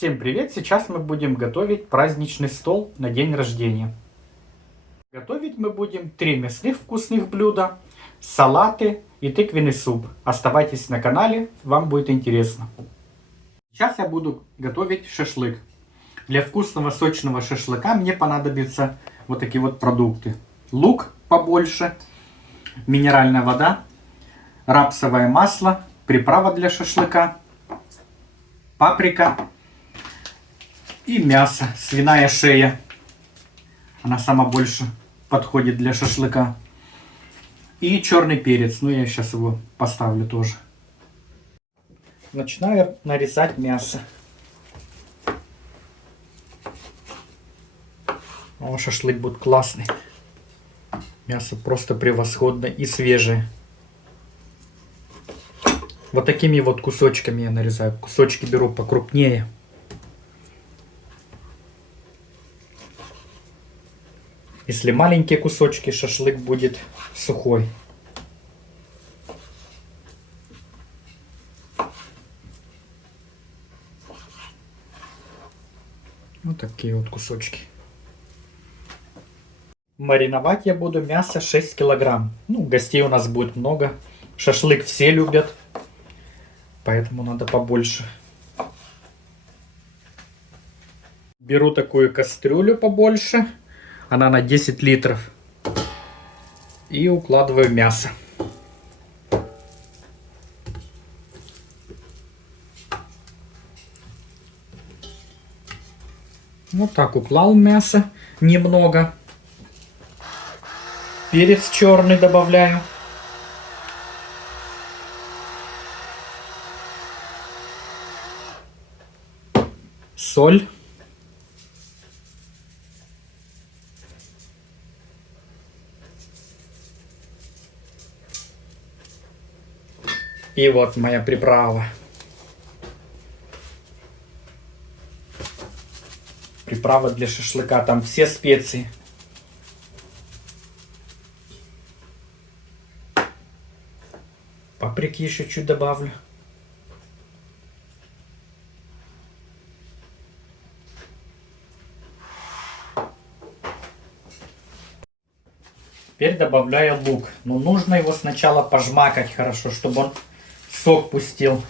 Всем привет! Сейчас мы будем готовить праздничный стол на день рождения. Готовить мы будем 3 мясных вкусных блюда, салаты и тыквенный суп. Оставайтесь на канале, вам будет интересно. Сейчас я буду готовить шашлык. Для вкусного сочного шашлыка мне понадобятся вот такие вот продукты. Лук побольше, минеральная вода, рапсовое масло, приправа для шашлыка, паприка и мясо, свиная шея. Она сама больше подходит для шашлыка. И черный перец. Ну, я сейчас его поставлю тоже. Начинаю нарезать мясо. О, шашлык будет классный. Мясо просто превосходное и свежее. Вот такими вот кусочками я нарезаю. Кусочки беру покрупнее. Если маленькие кусочки, шашлык будет сухой. Вот такие вот кусочки. Мариновать я буду мясо 6 килограмм. Ну, гостей у нас будет много. Шашлык все любят. Поэтому надо побольше. Беру такую кастрюлю побольше. Она на 10 литров. И укладываю мясо. Вот так уклал мясо. Немного. Перец черный добавляю. Соль. И вот моя приправа. Приправа для шашлыка. Там все специи. Паприки еще чуть добавлю. Теперь добавляю лук. Но нужно его сначала пожмакать хорошо, чтобы он сок пустил.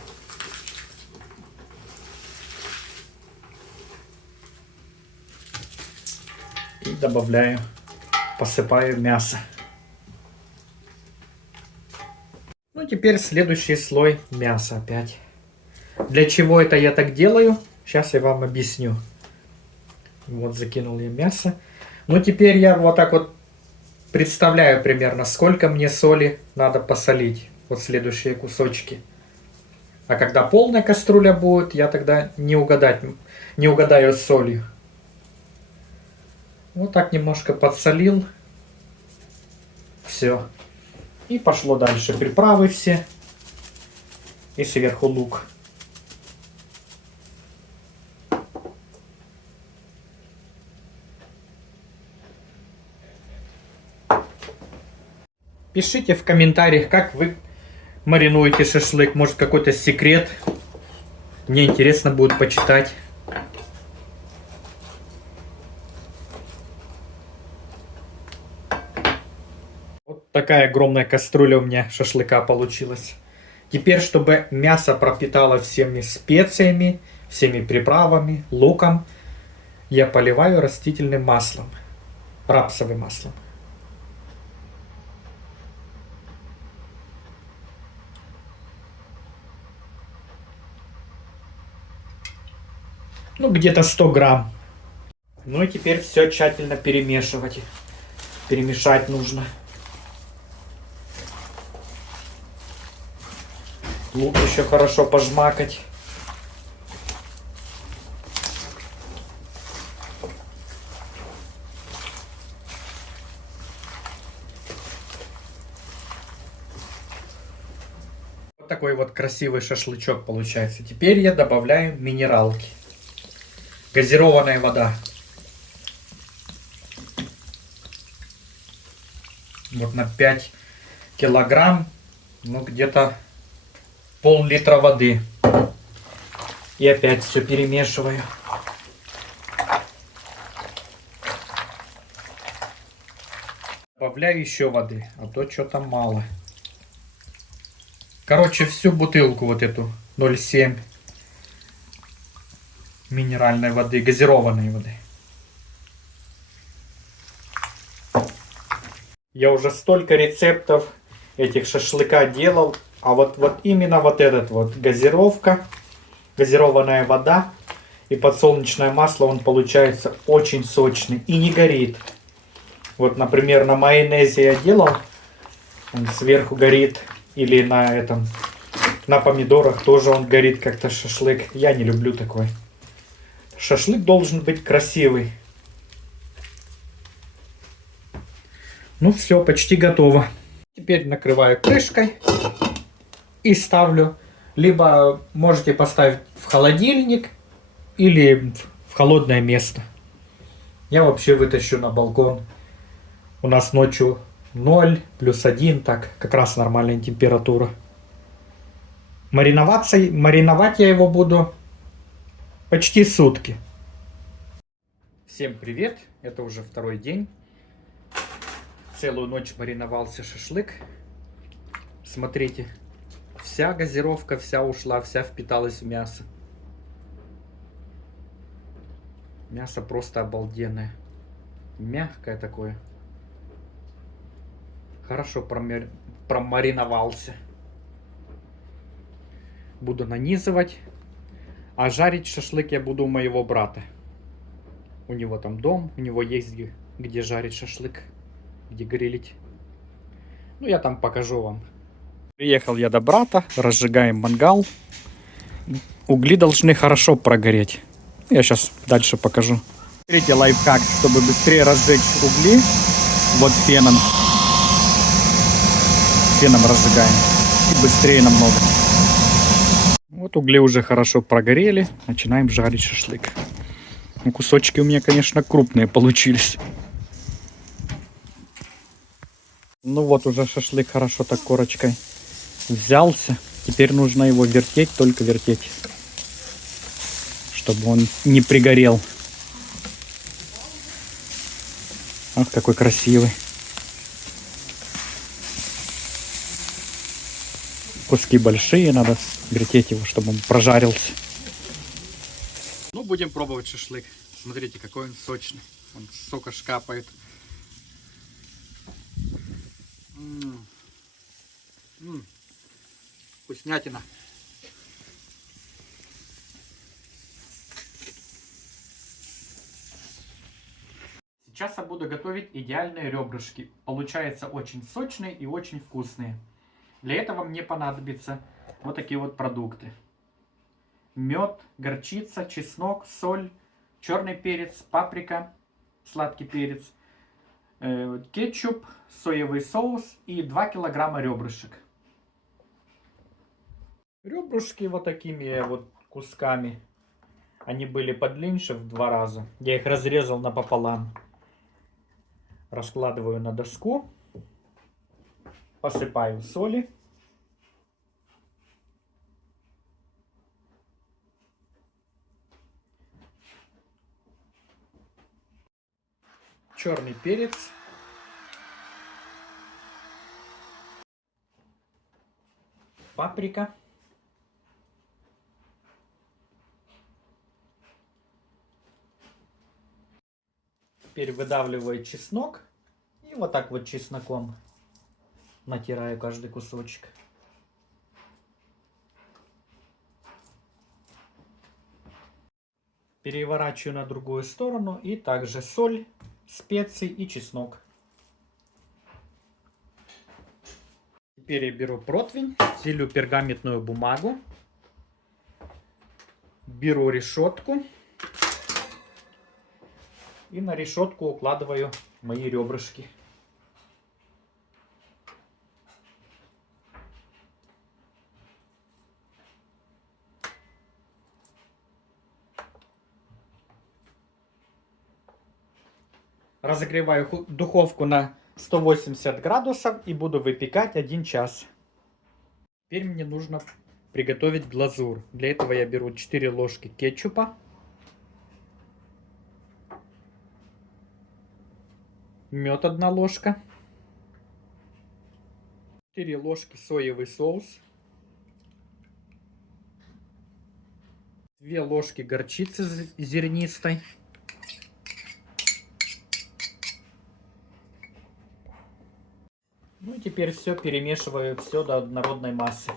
И добавляю, посыпаю мясо. Ну, теперь следующий слой мяса опять. Для чего это я так делаю? Сейчас я вам объясню. Вот закинул я мясо. Ну, теперь я вот так вот представляю примерно, сколько мне соли надо посолить. Вот следующие кусочки. А когда полная кастрюля будет, я тогда не угадаю с солью. Вот так немножко подсолил. Все. И пошло дальше. Приправы все. И сверху лук. Пишите в комментариях, как вы маринуете шашлык. Может, какой-то секрет. Мне интересно будет почитать. Вот такая огромная кастрюля у меня шашлыка получилась. Теперь, чтобы мясо пропитало всеми специями, всеми приправами, луком, я поливаю растительным маслом. Рапсовым маслом. Ну, где-то 100 грамм. Ну и теперь все тщательно перемешивать. Перемешать нужно. Лук еще хорошо пожмакать. Вот такой вот красивый шашлычок получается. Теперь я добавляю минералки. Газированная вода. Вот на 5 килограмм, ну где-то пол-литра воды. И опять все перемешиваю. Добавляю еще воды, а то что-то мало. Короче, всю бутылку вот эту 0,7 минеральной воды, газированной воды. Я уже столько рецептов этих шашлыка делал, а вот именно вот этот вот газировка, газированная вода и подсолнечное масло, он получается очень сочный и не горит. Вот, например, на майонезе я делал, он сверху горит, или на этом, на помидорах тоже он горит как-то шашлык. Я не люблю такой. Шашлык должен быть красивый. Ну все, почти готово. Теперь накрываю крышкой и ставлю. Либо можете поставить в холодильник или в холодное место. Я вообще вытащу на балкон. У нас ночью 0, +1, так, как раз нормальная температура. Мариновать я его буду почти сутки. Всем привет, это уже второй день. Целую ночь мариновался шашлык. Смотрите, вся газировка, вся ушла, вся впиталась в мясо. Мясо просто обалденное. Мягкое такое. Хорошо промариновался. Буду нанизывать. А жарить шашлык я буду у моего брата. У него там дом, у него есть где жарить шашлык, где грилить. Ну, я там покажу вам. Приехал я до брата, разжигаем мангал. Угли должны хорошо прогореть. Я сейчас дальше покажу. Смотрите, лайфхак, чтобы быстрее разжечь угли. Вот феном. Феном разжигаем. И быстрее намного. Вот угли уже хорошо прогорели. Начинаем жарить шашлык. Ну, кусочки у меня, конечно, крупные получились. Ну вот уже шашлык хорошо так корочкой взялся. Теперь нужно его вертеть, только вертеть. Чтобы он не пригорел. Ах, какой красивый. Куски большие, надо вертеть его, чтобы он прожарился. Ну, будем пробовать шашлык. Смотрите, какой он сочный. Он сока шкапает. Вкуснятина. Сейчас я буду готовить идеальные ребрышки. Получается очень сочные и очень вкусные. Для этого мне понадобятся вот такие вот продукты. Мед, горчица, чеснок, соль, черный перец, паприка, сладкий перец, кетчуп, соевый соус и 2 килограмма ребрышек. Ребрышки вот такими вот кусками. Они были подлиннее в 2 раза. Я их разрезал напополам. Раскладываю на доску. Посыпаю соли. Черный перец. Паприка. Теперь выдавливаю чеснок. И вот так вот чесноком натираю каждый кусочек. Переворачиваю на другую сторону. И также соль, специи и чеснок. Теперь я беру противень, стелю пергаментную бумагу. Беру решетку. И на решетку укладываю мои ребрышки. Разогреваю духовку на 180 градусов и буду выпекать 1 час. Теперь мне нужно приготовить глазурь. Для этого я беру 4 ложки кетчупа, мед 1 ложка, 4 ложки соевый соус, 2 ложки горчицы зернистой, ну и теперь все перемешиваю все до однородной массы.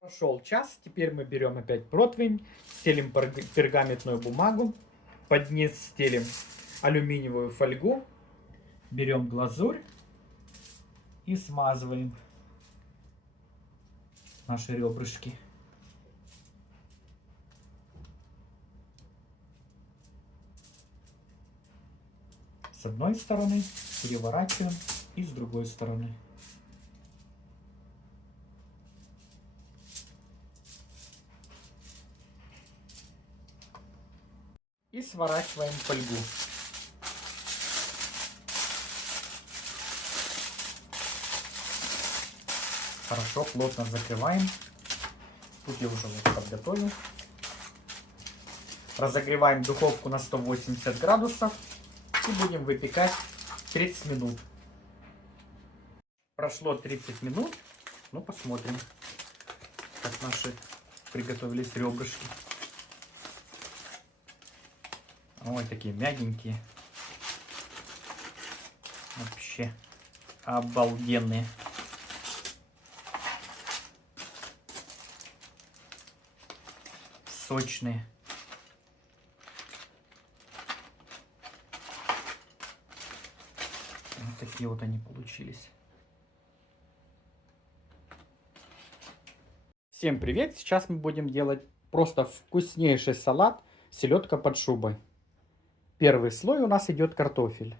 Прошел час, теперь мы берем опять противень, стелим пергаментную бумагу, под низ стелим алюминиевую фольгу, берем глазурь и смазываем наши ребрышки. С одной стороны переворачиваем и с другой стороны. И сворачиваем фольгу. Хорошо, плотно закрываем. Тут я уже вот подготовил. Разогреваем духовку на 180 градусов и будем выпекать 30 минут. Прошло 30 минут. Ну, посмотрим, как наши приготовились ребрышки. Ой, такие мягенькие. Вообще обалденные. Сочные. Вот такие вот они получились. Всем привет! Сейчас мы будем делать просто вкуснейший салат селедка под шубой. Первый слой у нас идет картофель.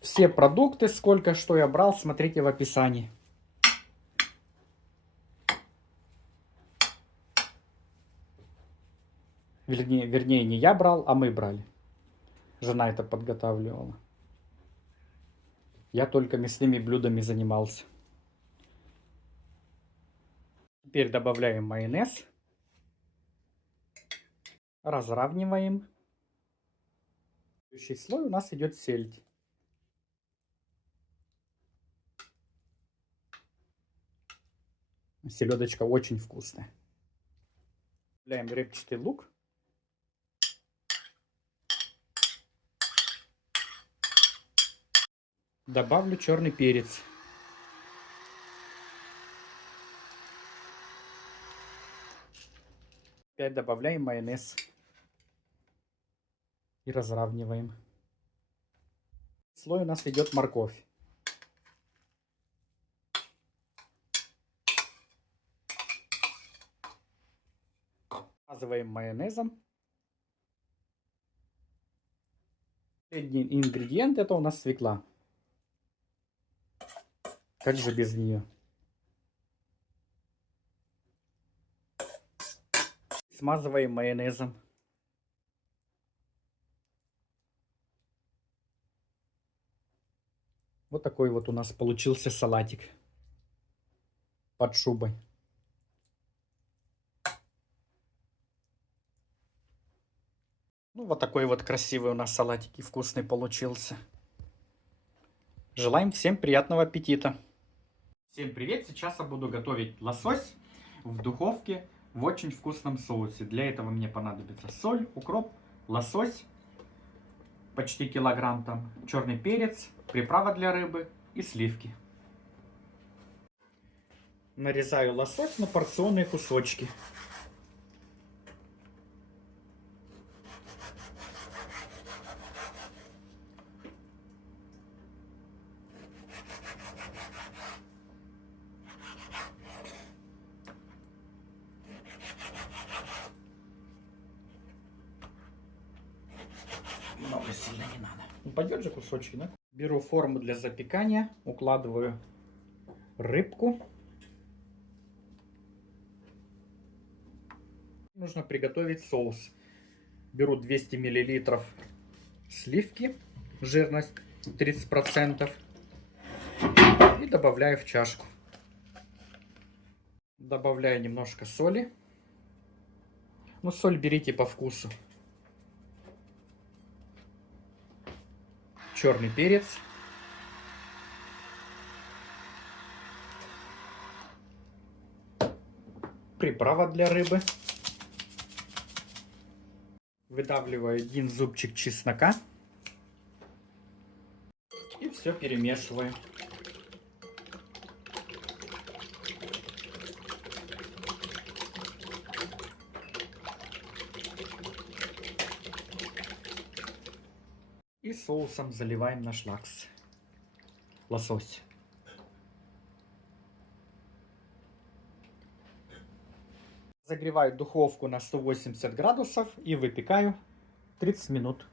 Все продукты, сколько что я брал, смотрите в описании. Вернее, не я брал, а мы брали. Жена это подготавливала. Я только мясными блюдами занимался. Теперь добавляем майонез. Разравниваем. Следующий слой у нас идет сельдь. Селедочка очень вкусная. Добавляем репчатый лук. Добавлю черный перец. Опять добавляем майонез. И разравниваем. Слой у нас идет морковь. Смазываем майонезом. Последний ингредиент это у нас свекла. Как же без нее? Смазываем майонезом. Вот такой вот у нас получился салатик под шубой. Ну, вот такой вот красивый у нас салатик и вкусный получился. Желаем всем приятного аппетита. Всем привет! Сейчас я буду готовить лосось в духовке в очень вкусном соусе. Для этого мне понадобится соль, укроп, лосось, почти килограмм там, черный перец, приправа для рыбы и сливки. Нарезаю лосось на порционные кусочки. Много сильно не надо. Ну, пойдет же кусочки, да? Беру форму для запекания, укладываю рыбку. Нужно приготовить соус. Беру 200 мл сливки, жирность 30%, и добавляю в чашку. Добавляю немножко соли. Ну, соль берите по вкусу. Черный перец. Приправа для рыбы. Выдавливаю 1 зубчик чеснока. И все перемешиваю. И соусом заливаем наш лосось. Загреваю духовку на 180 градусов и выпекаю 30 минут.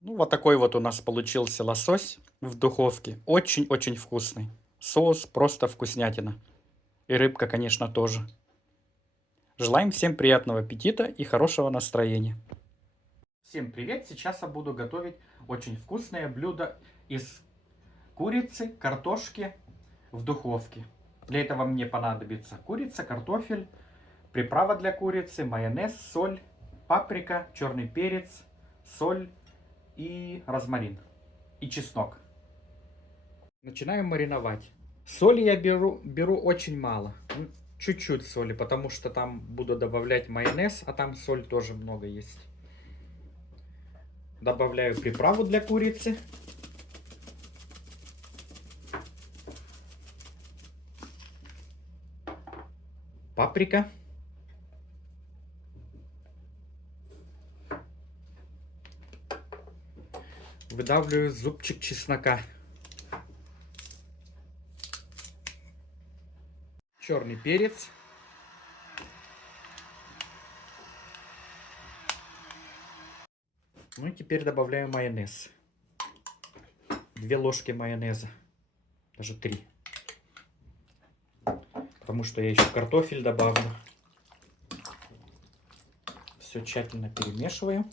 Ну, вот такой вот у нас получился лосось в духовке. Очень-очень вкусный. Соус просто вкуснятина. И рыбка, конечно, тоже. Желаем всем приятного аппетита и хорошего настроения. Всем привет! Сейчас я буду готовить очень вкусное блюдо из курицы, картошки в духовке. Для этого мне понадобится курица, картофель, приправа для курицы, майонез, соль, паприка, черный перец, соль и розмарин. И чеснок. Начинаем мариновать. Соли я беру очень мало. Чуть-чуть соли, потому что там буду добавлять майонез, а там соль тоже много есть. Добавляю приправу для курицы. Паприка. Выдавливаю зубчик чеснока. Черный перец. Ну и теперь добавляю майонез. 2 ложки майонеза. Даже 3. Потому что я еще картофель добавлю. Все тщательно перемешиваю.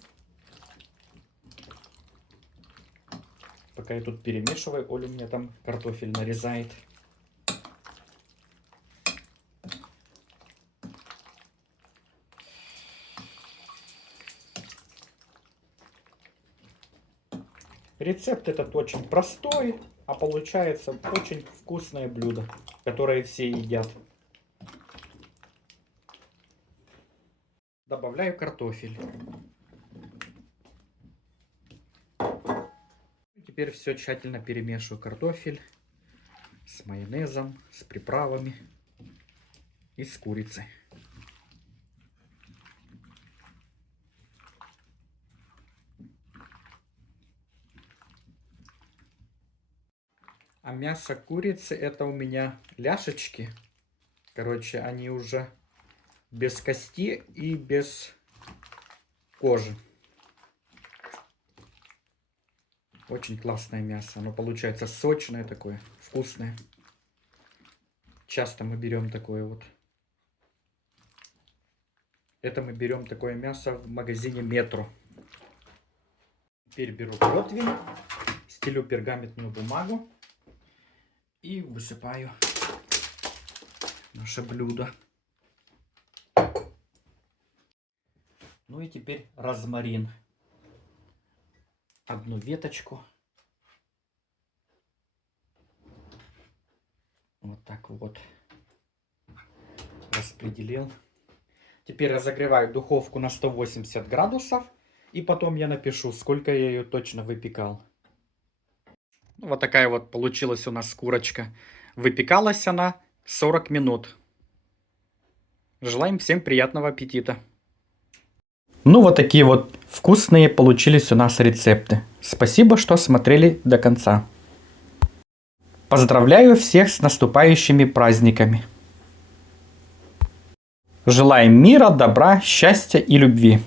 Пока я тут перемешиваю, Оля мне там картофель нарезает. Рецепт этот очень простой, а получается очень вкусное блюдо, которое все едят. Добавляю картофель. Теперь все тщательно перемешиваю. Картофель с майонезом, с приправами и с курицей. А мясо курицы это у меня ляшечки. Короче, они уже без кости и без кожи. Очень классное мясо. Оно получается сочное такое, вкусное. Часто мы берем такое вот. Это мы берем такое мясо в магазине Метро. Теперь беру противень, стелю пергаментную бумагу и высыпаю наше блюдо. Ну и теперь розмарин. 1 веточку. Вот так вот распределил. Теперь разогреваю духовку на 180 градусов. И потом я напишу, сколько я ее точно выпекал. Вот такая вот получилась у нас курочка. Выпекалась она 40 минут. Желаем всем приятного аппетита. Ну вот такие вот вкусные получились у нас рецепты. Спасибо, что смотрели до конца. Поздравляю всех с наступающими праздниками. Желаем мира, добра, счастья и любви.